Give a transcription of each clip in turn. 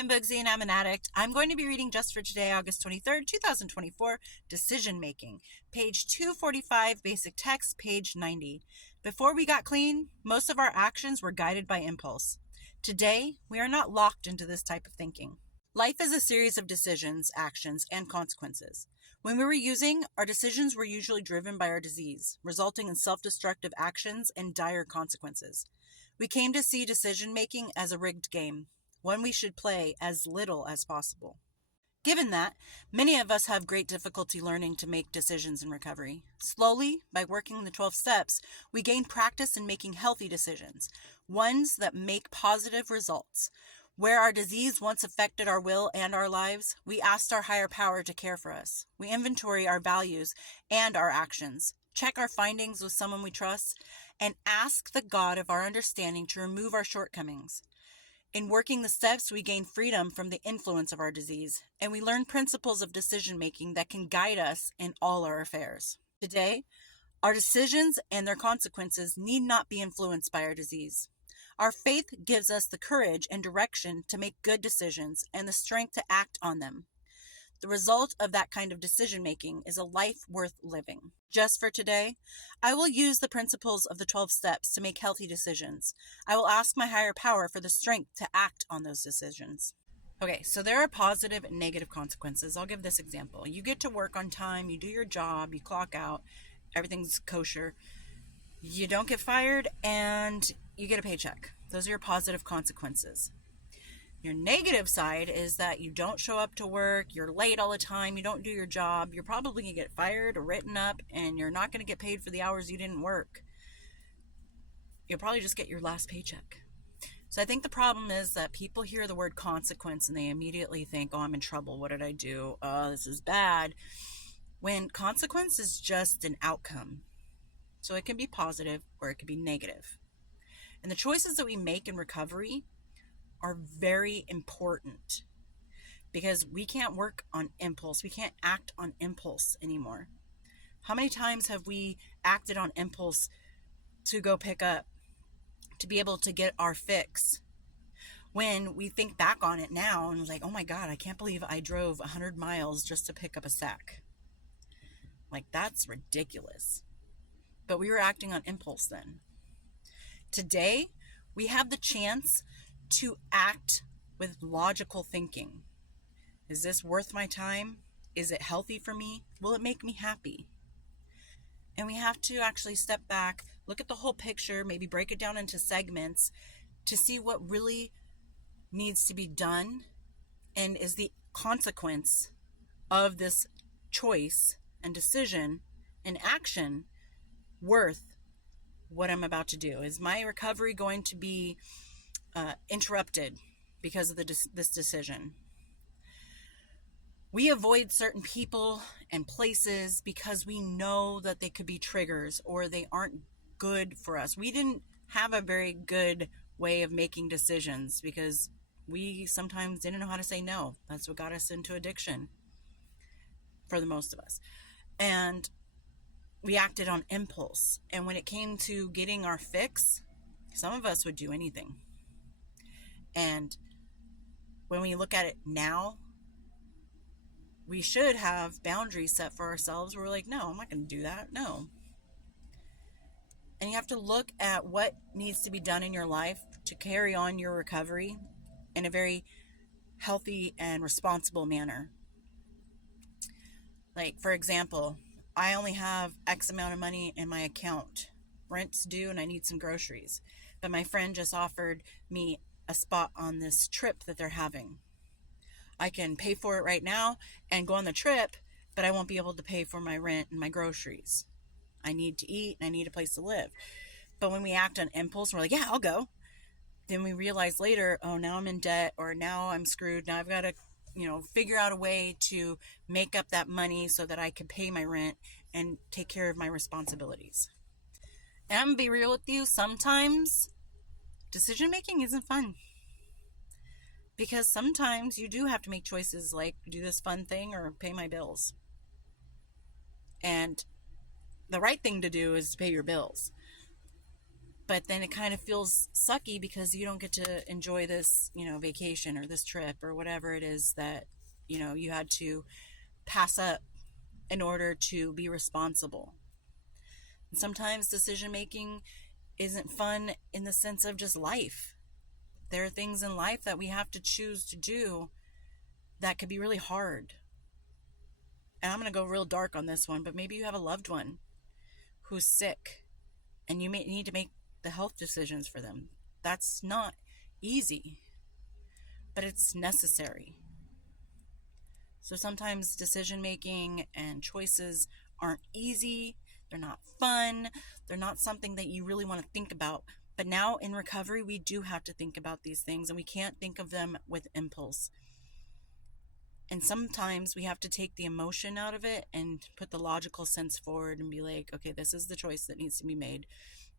I'm Bugsy and I'm an addict. I'm going to be reading just for today, August 23rd, 2024, Decision Making, page 245, basic text, page 90. Before we got clean, most of our actions were guided by impulse. Today, we are not locked into this type of thinking. Life is a series of decisions, actions, and consequences. When we were using, our decisions were usually driven by our disease, resulting in self-destructive actions and dire consequences. We came to see decision-making as a rigged game, one we should play as little as possible. Given that, many of us have great difficulty learning to make decisions in recovery. Slowly, by working the 12 steps, we gain practice in making healthy decisions, ones that make positive results. Where our disease once affected our will and our lives, we asked our higher power to care for us. We inventory our values and our actions, check our findings with someone we trust, and ask the God of our understanding to remove our shortcomings. In working the steps, we gain freedom from the influence of our disease, and we learn principles of decision-making that can guide us in all our affairs. Today, our decisions and their consequences need not be influenced by our disease. Our faith gives us the courage and direction to make good decisions and the strength to act on them. The result of that kind of decision-making is a life worth living. Just for today, I will use the principles of the 12 steps to make healthy decisions. I will ask my higher power for the strength to act on those decisions. Okay, so there are positive and negative consequences. I'll give this example. You get to work on time, you do your job, you clock out, everything's kosher. You don't get fired, and you get a paycheck. Those are your positive consequences. Your negative side is that you don't show up to work, you're late all the time, you don't do your job, you're probably going to get fired or written up, and you're not going to get paid for the hours you didn't work. You'll probably just get your last paycheck. So I think the problem is that people hear the word consequence and they immediately think, oh, I'm in trouble. What did I do? Oh, this is bad. When consequence is just an outcome. So it can be positive or it can be negative. And the choices that we make in recovery are very important because we can't work on impulse. We can't act on impulse anymore. How many times have we acted on impulse to go pick up, to be able to get our fix? When we think back on it now and like, oh my God, I can't believe I drove 100 miles just to pick up a sack. Like, that's ridiculous. But we were acting on impulse then. Today, we have the chance to act with logical thinking. Is this worth my time? Is it healthy for me? Will it make me happy? And we have to actually step back, look at the whole picture, maybe break it down into segments to see what really needs to be done and is the consequence of this choice and decision and action worth what I'm about to do? Is my recovery going to be interrupted because of this decision? We avoid certain people and places because we know that they could be triggers or they aren't good for us. We didn't have a very good way of making decisions because we sometimes didn't know how to say no. That's what got us into addiction for the most of us. And we acted on impulse. And when it came to getting our fix, some of us would do anything. And when we look at it now, we should have boundaries set for ourselves. We're like, no, I'm not going to do that. No. And you have to look at what needs to be done in your life to carry on your recovery in a very healthy and responsible manner. Like, for example, I only have X amount of money in my account. Rent's due and I need some groceries. But my friend just offered me a spot on this trip that they're having. I can pay for it right now and go on the trip, but I won't be able to pay for my rent and my groceries. I need to eat and I need a place to live. But when we act on impulse, we're like, yeah, I'll go. Then we realize later, oh, now I'm in debt or now I'm screwed. Now I've got to figure out a way to make up that money so that I can pay my rent and take care of my responsibilities. And I'm going to be real with you. Sometimes decision making isn't fun because sometimes you do have to make choices like do this fun thing or pay my bills. And the right thing to do is to pay your bills. But then it kind of feels sucky because you don't get to enjoy this, vacation or this trip or whatever it is that, you had to pass up in order to be responsible. And sometimes decision making isn't fun in the sense of just life. There are things in life that we have to choose to do that could be really hard. And I'm going to go real dark on this one, but maybe you have a loved one who's sick and you may need to make the health decisions for them. That's not easy, but it's necessary. So sometimes decision making and choices aren't easy. They're not fun. They're not something that you really want to think about. But now in recovery, we do have to think about these things, and we can't think of them with impulse. And sometimes we have to take the emotion out of it and put the logical sense forward and be like, okay, this is the choice that needs to be made,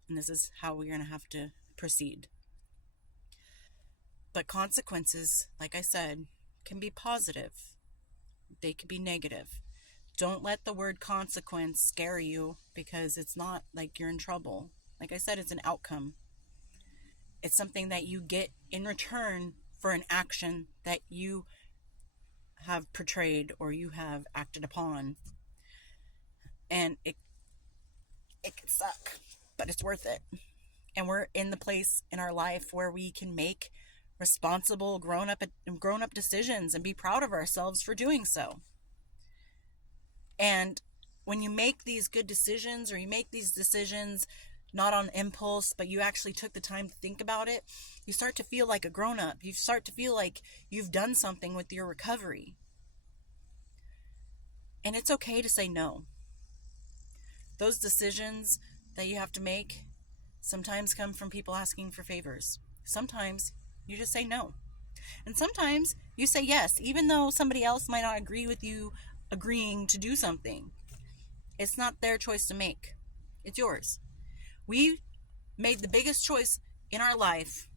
and this is how we're going to have to proceed. But consequences, like I said, can be positive. They could be negative. Don't let the word consequence scare you, because it's not like you're in trouble. Like I said, it's an outcome. It's something that you get in return for an action that you have portrayed or you have acted upon. And it can suck, but it's worth it. And we're in the place in our life where we can make responsible grown-up decisions and be proud of ourselves for doing so. And when you make these good decisions, or you make these decisions not on impulse, but you actually took the time to think about it, you start to feel like a grown-up. You start to feel like you've done something with your recovery. And it's okay to say no. Those decisions that you have to make sometimes come from people asking for favors. Sometimes you just say no. And sometimes you say yes, even though somebody else might not agree with you agreeing to do something. It's not their choice to make. It's yours. We made the biggest choice in our life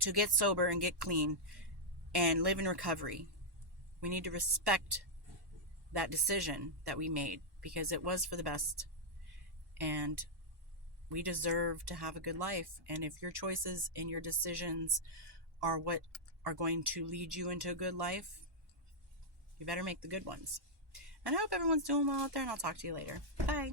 to get sober and get clean and live in recovery. We need to respect that decision that we made, because it was for the best. And we deserve to have a good life. And if your choices and your decisions are what are going to lead you into a good life, you better make the good ones. And I hope everyone's doing well out there, and I'll talk to you later. Bye.